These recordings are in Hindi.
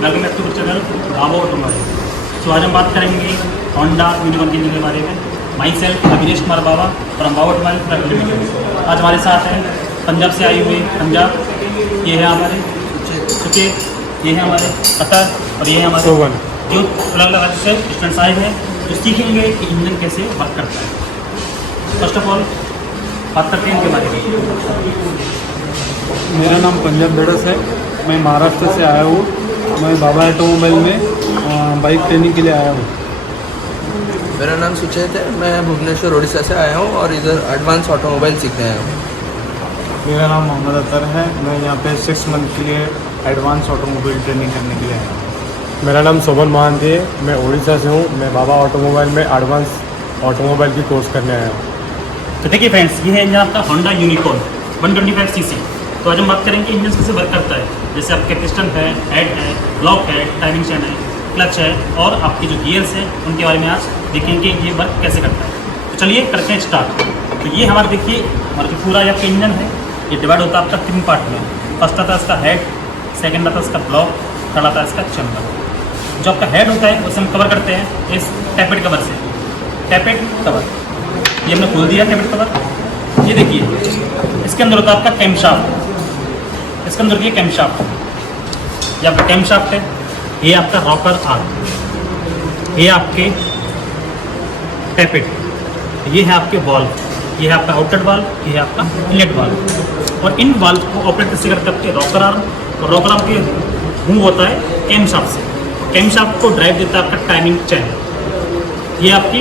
Welcome back to channel Baba automobile. तो आज हम बात करेंगे होंडा यूनिकॉर्न इंजन के बारे में। My self Abhinesh Kumar Baba from Baba automobile private limited. आज हमारे साथ हैं पंजाब से आई हुई पंजाब, ये है हमारे सुचेत, ये है हमारे अतर और ये है हमारे सोवन, जो अलग अलग राज्य से स्टूडेंट्स आए हैं जो सीखेंगे कि इंजन कैसे वर्क करता है। फर्स्ट ऑफ ऑल बात करते हैं इनके बारे में। मेरा नाम पंजाब बेड़स है, मैं महाराष्ट्र से आया हूँ। मैं बाबा ऑटोमोबाइल में बाइक ट्रेनिंग के लिए आया हूँ। मेरा नाम सुचेत है, मैं भुवनेश्वर उड़ीसा से आया हूँ और इधर एडवांस ऑटोमोबाइल सीखने आया हूँ। मेरा नाम मोहम्मद अतर है, मैं यहाँ पे 6 मंथ के लिए एडवांस ऑटोमोबाइल ट्रेनिंग करने के लिए आया हूँ। मेरा नाम सोमन महांती है, मैं उड़ीसा से हूँ। मैं बाबा ऑटोमोबाइल में एडवांस ऑटोमोबाइल की कोर्स करने आया हूँ। तो देखिए फ्रेंड्स, ये है इंजन आपका होंडा यूनिकॉर्न 125 सीसी। तो आज हम बात करेंगे इंजन कैसे वर्क करता है। जैसे आपके पिस्टन है, हेड है, ब्लॉक है, टाइमिंग चेन है, क्लच है और आपके जो गियर्स हैं उनके बारे में आज देखेंगे ये वर्क कैसे करता है। तो चलिए करते हैं स्टार्ट। तो ये हमारा देखिए हमारा जो पूरा आपका इंजन है ये डिवाइड होता है आपका 3 पार्ट में। फर्स्ट आता है इसका हेड, सेकेंड आता है इसका ब्लॉक, थर्ड आता है इसका चैम्बर। जो आपका हेड होता है उसे हम कवर करते हैं इस टैपेट कवर से। टैपेट कवर ये हमने खोल दिया टैपेट कवर। ये देखिए इसके अंदर होता है आपका कैम शाफ्ट। इसके अंदर ये कैम शाफ्ट, ये आपका कैम शाफ्ट है, ये आपका रॉकर आर्म, ये आपके टैपेट, ये है आपके वाल्व, ये है आपका आउटलेट वाल्व, ये है आपका इनलेट वाल्व। और इन वाल्व को ऑपरेट कैसे करते हैं आपके रॉकर आर्म, और रॉकर आर्म के मूव होता है कैम शाफ्ट से। कैम शाफ्ट को ड्राइव देता है आपका टाइमिंग चेन। ये आपकी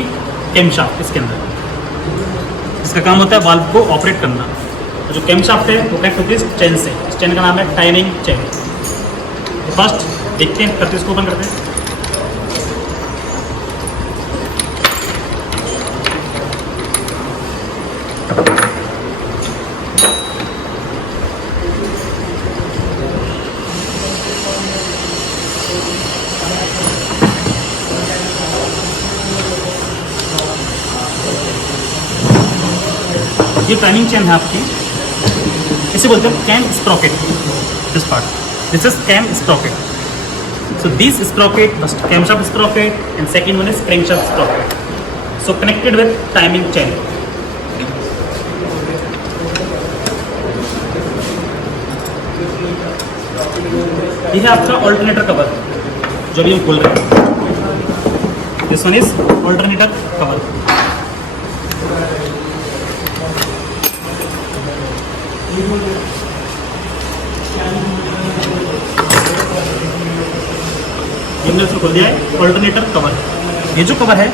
कैम शाफ्ट, इसके अंदर इसका काम होता है वाल्व को ऑपरेट करना। और जो कैम शाफ्ट है वो कनेक्ट होती है इस चेन से। इस चेन का नाम है टाइमिंग चेन। तो फर्स्ट देखते हैं, करते इसको ओपन करते हैं। ये टाइमिंग चेन है आपकी, इसे बोलते हैं cam sprocket. This part, this is cam sprocket. So this sprocket, first cam shaft sprocket and second one is crankshaft sprocket. So connected with timing chain. ये है आपका ऑल्टरनेटर कवर जो भी हम खोल रहे हैं। This one is alternator cover. ये हमने इसको खोल दिया है ऑल्टरनेटर कवर। ये जो कवर है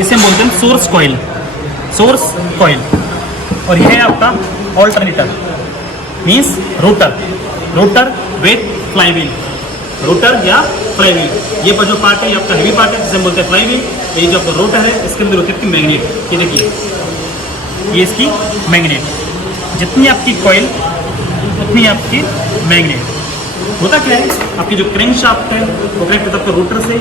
इसे हम बोलते हैं सोर्स कॉइल, सोर्स कॉइल। और यह है आपका alternator means rotor, rotor with flywheel, rotor या फ्लाईव्हील। ये जो पार्ट है ये आपका हेवी पार्ट है जिसे हम बोलते हैं फ्लाईव्हील। ये जो आपका रोटर है इसके अंदर होती है आपकी मैग्नेट। ये देखिए ये इसकी मैग्नेट, जितनी आपकी कॉइल उतनी आपकी मैग्नेट। होता क्या है, आपकी जो क्रैंक शाफ्ट है वो कनेक्ट होता है आपका रोटर से,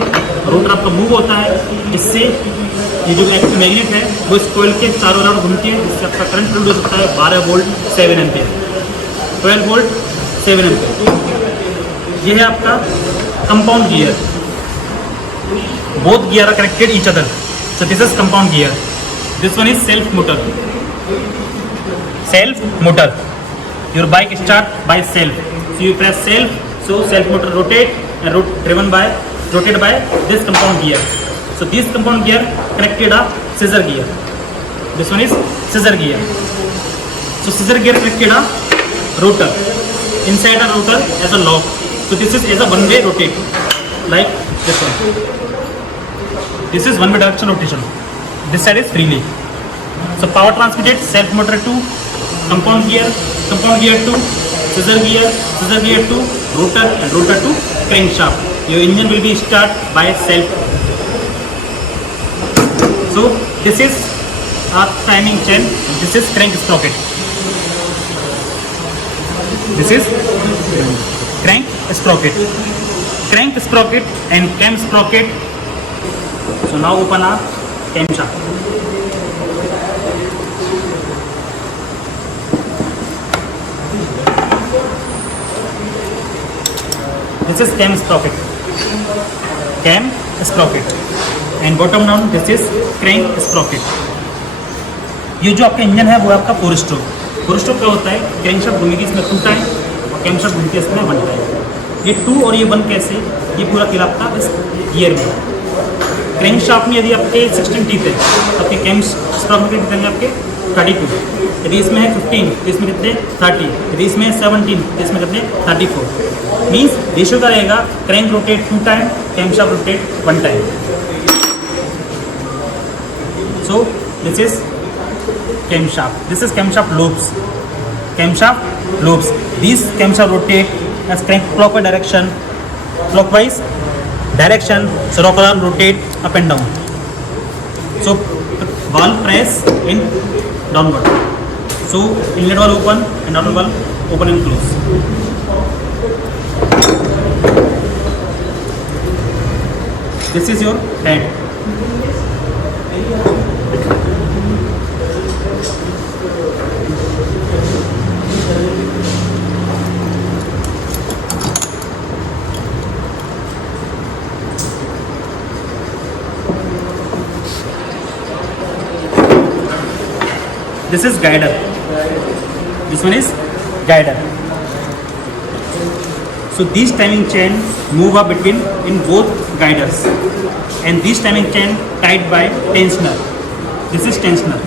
रोटर आपका मूव होता है इससे। ये जो आपकी मैग्नेट है वो इस कॉइल के चारों ओर घूमती है, जिससे आपका करंट प्रोड्यूस हो सकता है 12 वोल्ट 7 एम्पियर, 12 वोल्ट 7 एम्पियर। ये है आपका compound gear. Both gear are connected each other, so this is compound gear. This one is self motor. Self motor, your bike start by self, so you press self, so self motor rotate and rotated by this compound gear. So this compound gear connected a scissor gear. This one is scissor gear. So scissor gear connected a rotor. Inside a rotor as a lock. So this is as a one way rotate, like this one. This is one way direction rotation. This side is freely. So power transmitted self motor to compound gear to scissor gear to rotor, and rotor to crankshaft. Your engine will be start by self. So this is a timing chain. This is crank sprocket. This is crank sprocket and cam sprocket. So now open a camshaft. This is cam sprocket. Cam sprocket and bottom down this is crank sprocket. ये जो आपका इंजन है वो आपका 4 स्ट्रोक। 4 स्ट्रोक क्या होता है, क्रैंकशाफ्ट घूमेगी इसमें 2 टाइम और कैमशाफ्ट घूमती है इसमें 1 टाइम। ये 2 और ये 1 कैसे, ये पूरा खेल आपका इस गियर में। क्रैंकशाफ्ट में यदि आपके 16 टीथ है, आपके कैम स्प्रॉकेट के कितने आपके 32। यदि इसमें है 15 तो इसमें कितने 30, यदि इसमें है 17 तो इसमें कितने 34। मीन्स रेशियो का रहेगा crank rotate 2 time, camshaft rotate 1 time. So this is camshaft. This is camshaft loops. Camshaft loops. These camshaft rotate as crank clockwise direction. Clockwise direction. So rocker arm rotate up and down. So valve press in downward. So inlet valve open and outlet valve open and close. This is your head. This is guider. This one is guider. So these timing chain move up between in both guiders, and these timing chain tied by tensioner. This is tensioner.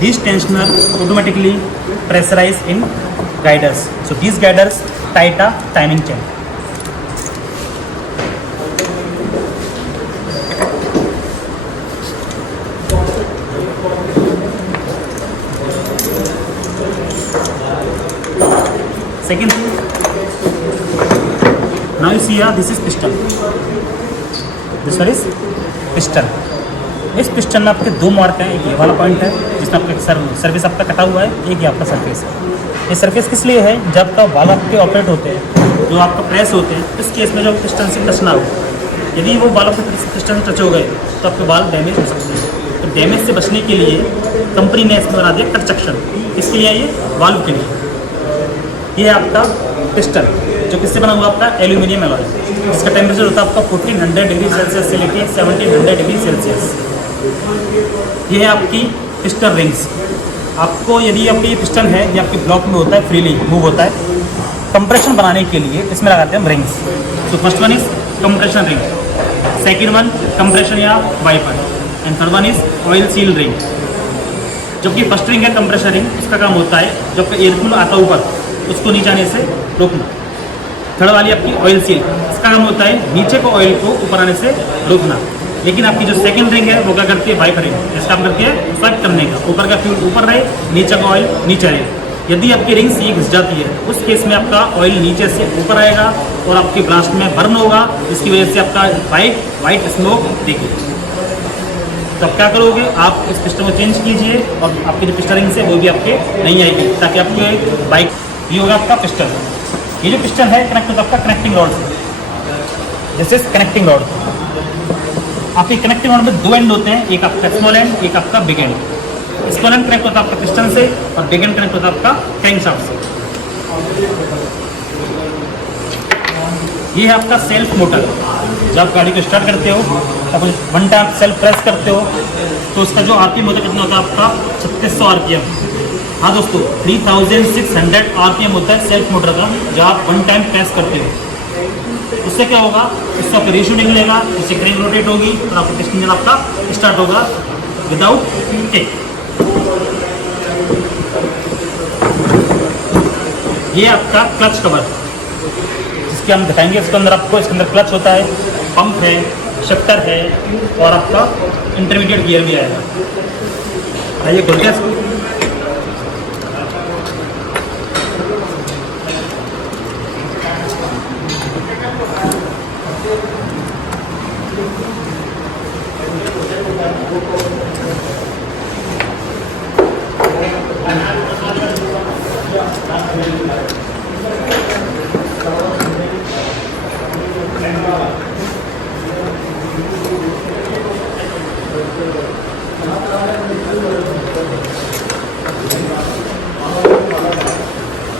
These tensioner automatically pressurize in guiders. So these guiders tie a timing chain. Second thing, now you see here, this is piston. This one is piston. इस पिस्टन में आपके 2 मार्क हैं, एक ये वाला पॉइंट है जिसमें आपका सर्फेस आपका कटा हुआ है, एक ये आपका सर्फेस है। ये सर्फेस किस लिए है, जब का वाल्व आपके ऑपरेट होते हैं, जो आपका प्रेस होते हैं, इस केस में जो पिस्टन से टच ना हो, यदि वो वाल्व के पिस्टन से टच हो गए तो आपके वाल्व डैमेज हो सकते हैं। तो डैमेज से बचने के लिए कंपनी ने इसमें बना दिया कट सेक्शन। इसके लिए ये वाल्व के लिए ये आपका पिस्टन जो किससे बना हुआ आपका एल्यूमिनियम एलॉय, जिसका टेम्परेचर होता है आपका 1400 डिग्री सेल्सियस से लेकर 1700 डिग्री सेल्सियस। ये है आपकी पिस्टन रिंग्स। आपको यदि आपके ये पिस्टन है, ये आपके ब्लॉक में होता है, फ्रीली मूव होता है, कंप्रेशन बनाने के लिए इसमें लगाते हैं हम रिंग्स। तो first one is compression ring, second one compression या wiper, and third one is oil seal ring. जबकि फर्स्ट रिंग है कंप्रेशन रिंग, उसका काम होता है जब एयरकूल आता है ऊपर उसको नीचे आने से रोकना। थर्ड वाली आपकी ऑयल सील, इसका काम होता है नीचे को ऑयल को ऊपर आने से रोकना। लेकिन आपकी जो सेकंड रिंग है वो क्या करती है, वाइपर रिंग, इसका काम करती है स्वाइप करने का, ऊपर का फ्यूल ऊपर रहे, नीचे का ऑयल नीचे रहे। यदि आपकी रिंग्स ये घिस जाती है, उस केस में आपका ऑयल नीचे से ऊपर आएगा और आपके ब्लास्ट में बर्न होगा, जिसकी वजह से आपका वाइट स्मोक दिखेगी। तो आप क्या करोगे, आप इस पिस्टन को चेंज कीजिए और आपकी जो पिस्टन रिंग्स है वो भी आपके नहीं आएगी, ताकि आपके बाइक ये होगा आपका पिस्टन। ये जो पिस्टन है कनेक्ट होता है आपका कनेक्टिंग रॉड से। This is connecting rod. आपके कनेक्टिंग रॉड में 2 एंड होते हैं, एक आपका स्मॉल एंड, एक आपका big and. Small and connect होता है आपका पिस्टन से और बिग एंड कनेक्ट होता है आपका क्रैंकशाफ्ट से। ये है आपका सेल्फ मोटर। जब आप गाड़ी को स्टार्ट करते हो तब 1 टाइम सेल्फ प्रेस करते हो तो उसका जो आरपीएम होता है कितना होता है आपका 3600 आरपीएम। हाँ दोस्तों, 3600 आरपीएम होता है सेल्फ मोटर का, जब आप 1 टाइम प्रेस करते हो। उससे क्या होगा, उससे आपका रेशियो निकलेगा, उससे क्रैंक रोटेट होगी और आपका पिस्टन इंजन आपका स्टार्ट होगा विदाउट किक। ये आपका क्लच कवर, जिसके हम दिखाएंगे। इसके अंदर आपको, इसके अंदर क्लच होता है, पंप है, शिफ्टर है और आपका इंटरमीडिएट गियर भी आएगा। आइए खोलते हैं इसको।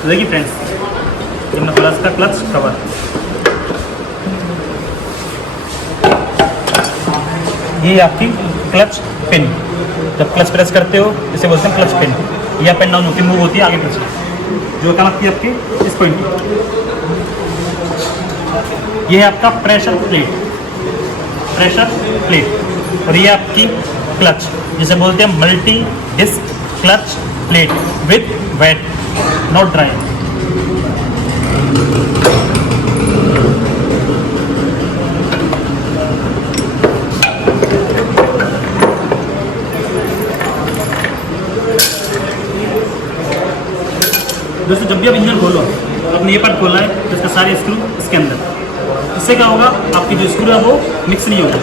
तो देखिए फ्रेंड्स, ये हमने खोला इसका क्लच कवर। ये आपकी क्लच पिन, जब क्लच प्रेस करते हो इसे बोलते हैं क्लच पिन। यह अप एंड डाउन होती मूव होती है आगे पीछे, जो काम आपकी आपके इस पॉइंट की। ये है आपका प्रेशर प्लेट, और ये आपकी क्लच, जिसे बोलते हैं multi disc clutch plate with wet not dry. दोस्तों, जब भी आप इंजन खोलो, आपने ये पार्ट खोला है तो इसका सारे स्क्रू इसके अंदर, इससे क्या होगा, आपकी जो स्क्रू है वो मिक्स नहीं होगा।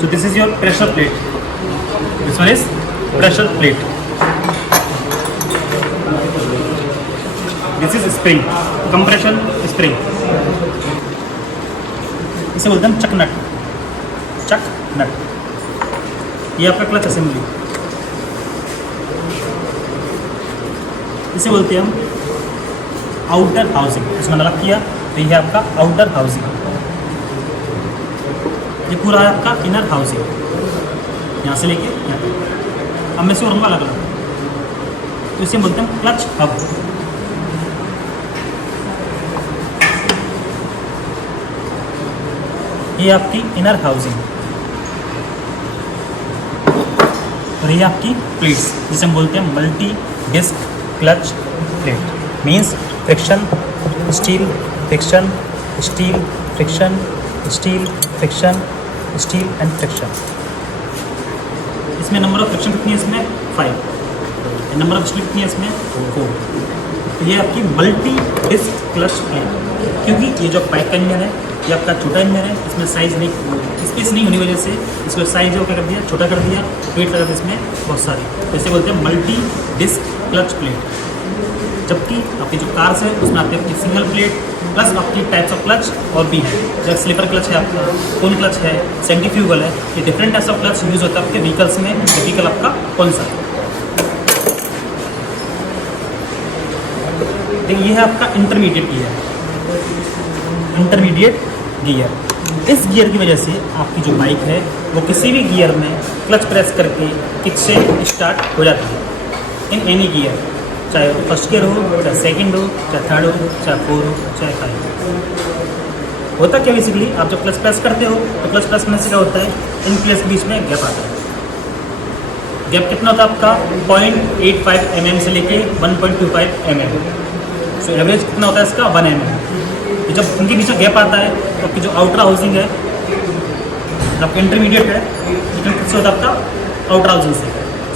So this is your pressure plate. This one is pressure plate. This is spring, compression spring. इसे बोलते हैं चक नट, चक नट। ये आपका क्लच असेंबली, इसे बोलते हैं हम आउटर हाउसिंग। इसमें अलग किया तो ये है आपका आउटर हाउसिंग। ये पूरा है आपका इनर हाउसिंग, यहाँ से लेके यहाँ तक। अब मैं इसे और अलग अलग, तो इसे बोलते हैं क्लच हब। ये आपकी इनर हाउसिंग, और ये आपकी प्लेट्स, जिसे हम बोलते हैं multi disc clutch plate. Means friction steel, friction steel, friction steel, friction steel and friction. इसमें नंबर ऑफ फ्रिक्शन कितनी है? इसमें 5। नंबर ऑफ स्टील कितनी है? इसमें 4। तो ये आपकी मल्टी डिस्क क्लच प्लेट, क्योंकि ये जो बाइक का इंजन है ये आपका छोटा इंजन है, इसमें साइज़ नहीं, स्पेस नहीं होने की वजह से इसको साइज़ जो क्या कर दिया, छोटा कर दिया, वेट लगा दिया इसमें बहुत सारी, जैसे बोलते हैं मल्टी डिस्क क्लच प्लेट। जबकि आपकी जो कार्स है उसमें आपकी आपकी सिंगल प्लेट प्लस आपकी टाइप्स ऑफ क्लच और भी है। जैसे स्लीपर क्लच है आपका, कोन क्लच है, सेंट्रीफ्यूगल है, ये different types of clutch use होता है आपके व्हीकल्स में। व्हीकल आपका कौन सा है? देखिए, ये है आपका इंटरमीडिएट गियर। इंटरमीडिएट गियर, इस गियर की वजह से आपकी जो बाइक है वो किसी भी गियर में क्लच प्रेस करके किक से स्टार्ट हो जाती है। इन एनी गियर, चाहे वो फर्स्ट गियर हो, चाहे सेकंड हो, चाहे थर्ड हो, चाहे 4 हो, चाहे 5 हो। होता क्या बेसिकली, आप जब क्लच प्रेस करते हो तो क्लच प्रेस करने से क्या होता है, इन प्लेस के बीच में गैप आता है। गैप कितना होता है आपका? 0.85 mm से लेके 1.25 mm। सो एवरेज कितना होता है इसका? 1 mm। तो जब उनके बीच में गैप आता है तो आपकी जो आउटर हाउसिंग है, आपका इंटरमीडिएट है, कितना किससे होता है आपका? आउटर हाउसिंग से।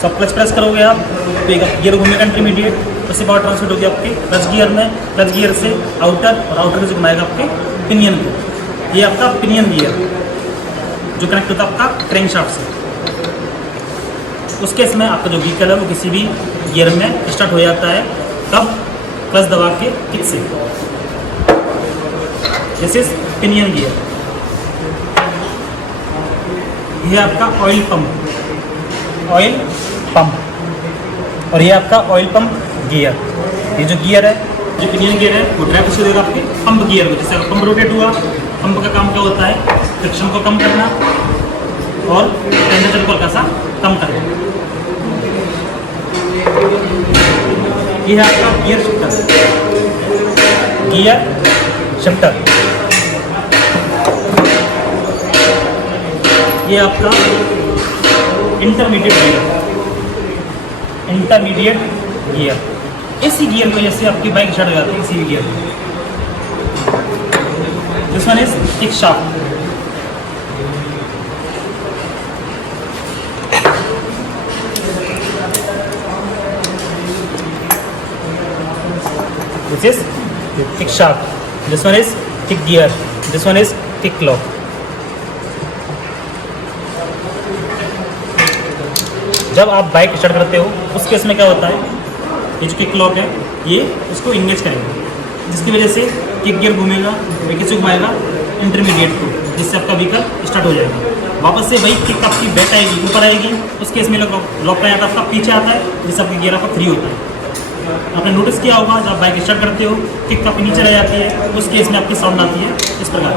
सो आप क्लच प्रेस करोगे आप तो एक गियर घूमेगा इंटरमीडिएट, उससे पावर ट्रांसमिट होगी आपके क्लच गियर में, क्लच गियर से आउटर, और आउटर से घुमाएगा आपके पिनियन को। ये आपका पिनियन गियर जो कनेक्ट होता है आपका क्रैंक शाफ्ट से। उस केस में आपका जो व्हीकल है वो किसी भी गियर में स्टार्ट हो जाता है, कब? क्लच दबा के किक से। This is pinion gear. यह आपका ऑयल पंप, और ये आपका ऑयल पंप गियर। ये जो गियर है, जो पिनियन गियर है, वो ड्राइव से देगा आपके पंप गियर को। जैसे पंप रोटेट हुआ, पंप का काम क्या होता है? फ्रिक्शन को कम करना और टेम्परेचर को हल्का सा कम करना। ये है आपका गियर शिफ्टर। ये आपका इंटरमीडिएट गियर। इसी गियर की वजह से आपकी बाइक स्टार्ट हो जाती है, इसी गियर में। This one is kick shaft. This is kick shaft. This one is kick gear. This one is kick lock. जब आप बाइक स्टार्ट करते हो उस केस में क्या होता है, ये जो किक लॉक है ये इसको इंगेज करेगा, जिसकी वजह से किक गियर घूमेगा, ब्रेक से घुमाएगा इंटरमीडिएट को, जिससे आपका व्हीकल स्टार्ट हो जाएगा। वापस से वही किक आपकी बैक आएगी, ऊपर आएगी, उस केस में लॉक का आता है आपका पीछे आता है, जिससे आपका गियर आपका फ्री होता है। आपने नोटिस किया होगा जब बाइक स्टार्ट करते हो किक काफ़ी नीचे रह जाती है, उस केस में आपकी साउंड आती है इस प्रकार।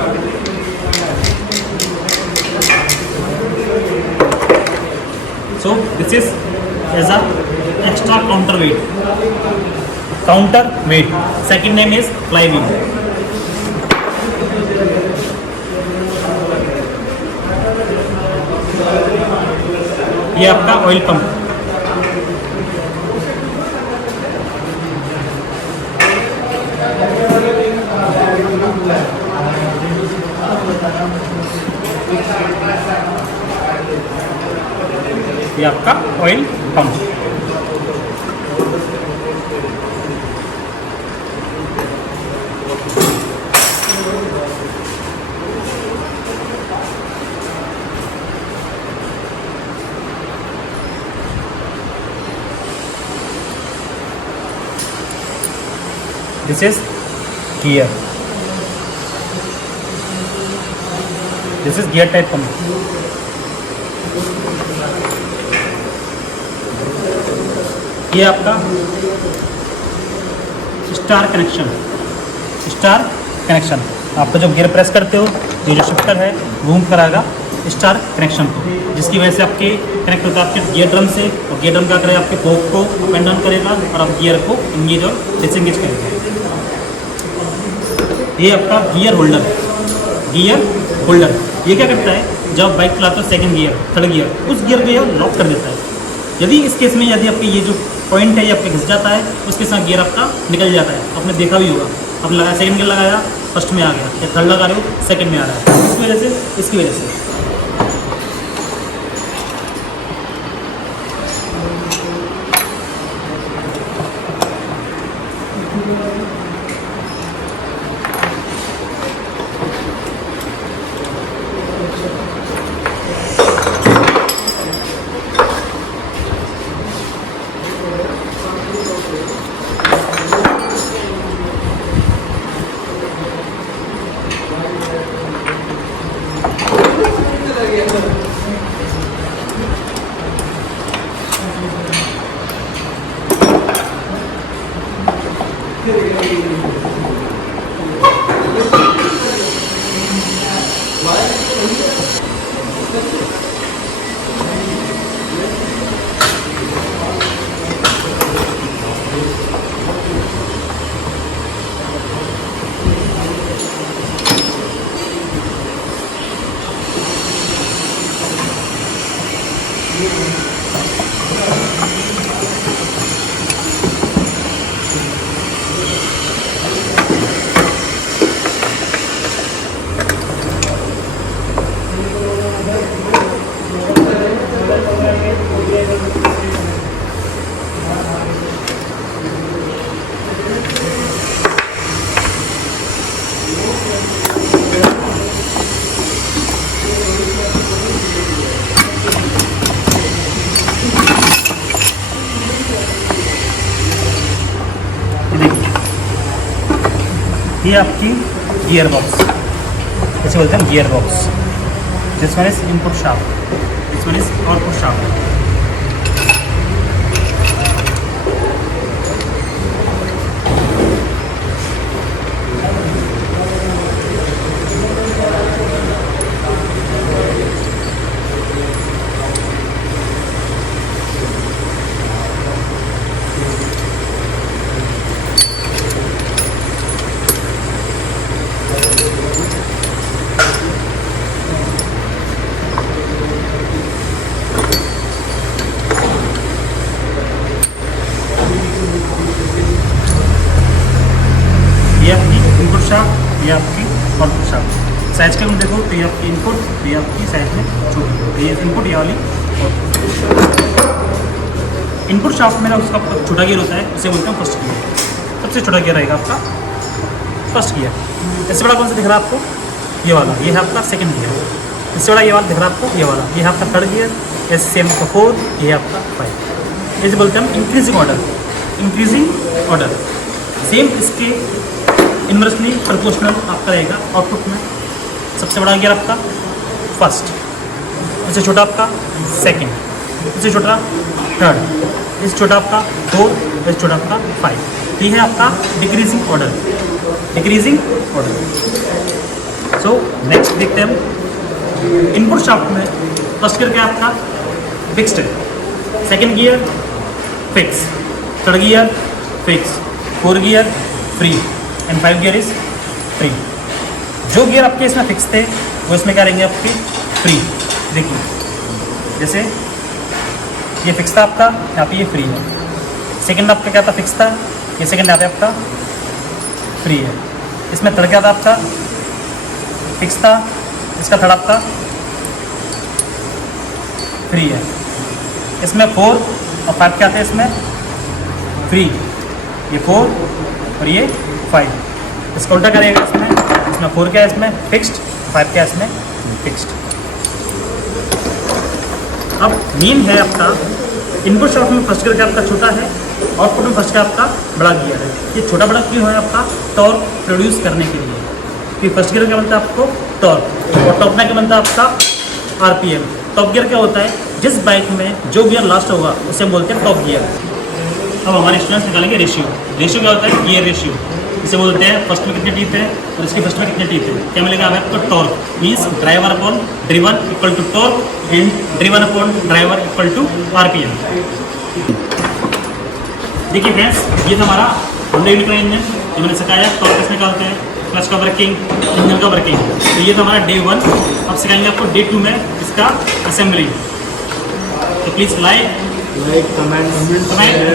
So this is as a extra counter weight. Second name is fly wheel. ये आपका ऑयल पंप। ये आपका oil pump. This is gear. This is gear type pump. ये आपका स्टार कनेक्शन। आपका जब गियर प्रेस करते हो ये जो शिफ्टर है घूम कर आएगा स्टार कनेक्शन को, जिसकी वजह से आपके कनेक्ट होता है आपके गियर ड्रम से, और गियर ड्रम क्या करेगा आपके फोक को अप एंड डाउन करेगा और आप गियर को इंगेज और डिसएंगेज करेगा। ये आपका गियर होल्डर। ये क्या करता है, जब बाइक चलाते हो सेकंड गियर, थर्ड गियर, उस गियर को ये लॉक कर देता है। यदि इस केस में यदि आपके ये जो पॉइंट है ये आपके घिस जाता है, उसके साथ गियर आपका निकल जाता है। आपने देखा भी होगा, आपने लगाया सेकंड गियर लगाया फर्स्ट में आ गया, या थर्ड लगा रहे हो सेकंड में आ रहा है, इसकी वजह से। ये आपकी गियर बॉक्स, जैसे बोलते हैं gear box. This one is input shaft, this one is output shaft. Output shaft. Size के हम देखो तो ये आपकी इनपुट, तो ये आपकी साइज में छोटी, तो ये इनपुट, ये वाली आउटपुट। इनपुट शाफ्ट में ना उसका छोटा गियर होता है, उसे बोलते हैं फर्स्ट गियर। सबसे छोटा गियर रहेगा आपका फर्स्ट गियर। इससे बड़ा कौन सा दिख रहा है आपको? ये वाला, ये है आपका सेकंड गियर। इससे बड़ा ये वाला दिख रहा है आपको, ये वाला, ये है आपका थर्ड गियर। ये सेम का फोर्थ, ये है आपका 5। ये जो बोलते हैं हम increasing order, increasing order. Same इसके इन्वर्सली प्रोपोर्शनल आपका रहेगा आउटपुट में। सबसे बड़ा गियर आपका फर्स्ट, इससे छोटा आपका सेकंड, इससे छोटा थर्ड, इससे छोटा आपका फोर्थ, इससे छोटा आपका 5। ये है आपका decreasing order, decreasing order. So next देखते हैं हम इनपुट शाफ्ट में फर्स्ट गियर क्या आपका फिक्स्ड है, second gear fix, third gear fix, fourth gear free and 5 gear is free. जो गियर आपके इसमें फिक्स थे वो इसमें क्या रहेंगे आपके फ्री। देखिए जैसे ये फिक्स था आपका, यहाँ पे ये फ्री है। सेकंड आपका क्या था फिक्स था, ये सेकंड यहाँ पे आपका फ्री है। इसमें थर्ड क्या था आपका फिक्स था, इसका थर्ड आपका फ्री है। इसमें 4 और 5 क्या थे इसमें फ्री, ये 4 और ये 5। इसका उल्टा करेगा इसमें 4 क्या है इसमें फिक्स्ड, 5 क्या है इसमें फिक्स्ड। अब मेन है आपका इनपुट शाफ्ट में फर्स्ट गियर का आपका छोटा है, आउटपुट में फर्स्ट का आपका बड़ा गियर है। ये छोटा बड़ा क्यों है आपका? टॉर्क प्रोड्यूस करने के लिए। कि फर्स्ट गियर क्या बनता है आपको टॉर्क, और टॉप में क्या बनता है आपका आरपीएम। टॉप गियर क्या होता है? जिस बाइक में जो गियर लास्ट होगा उसे हम बोलते हैं टॉप गियर। अब हमारे स्टूडेंट्स निकालेंगे रेशियो। रेशियो क्या होता है? Gear ratio. इसे बोलते हैं फर्स्ट में कितने टीथ है और इसके फर्स्ट में कितने टीथ है। क्या मिलेगा हमें आपको? Torque means driver upon driven equal to torque and driven upon driver equal to RPM. देखिए फ्रेंड्स, ये था हमारा होंडा यूनिकॉर्न इंजन जो मैंने सिखाया। टॉर्क कैसे निकालते हैं, क्लच का वर्किंग, इंजन का वर्किंग। तो ये था हमारा डे 1। अब सिखाएंगे आपको डे 2 में इसका असेंबली। तो please like, comment,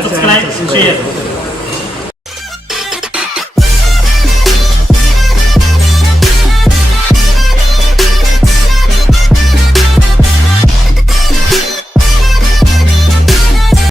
subscribe, share.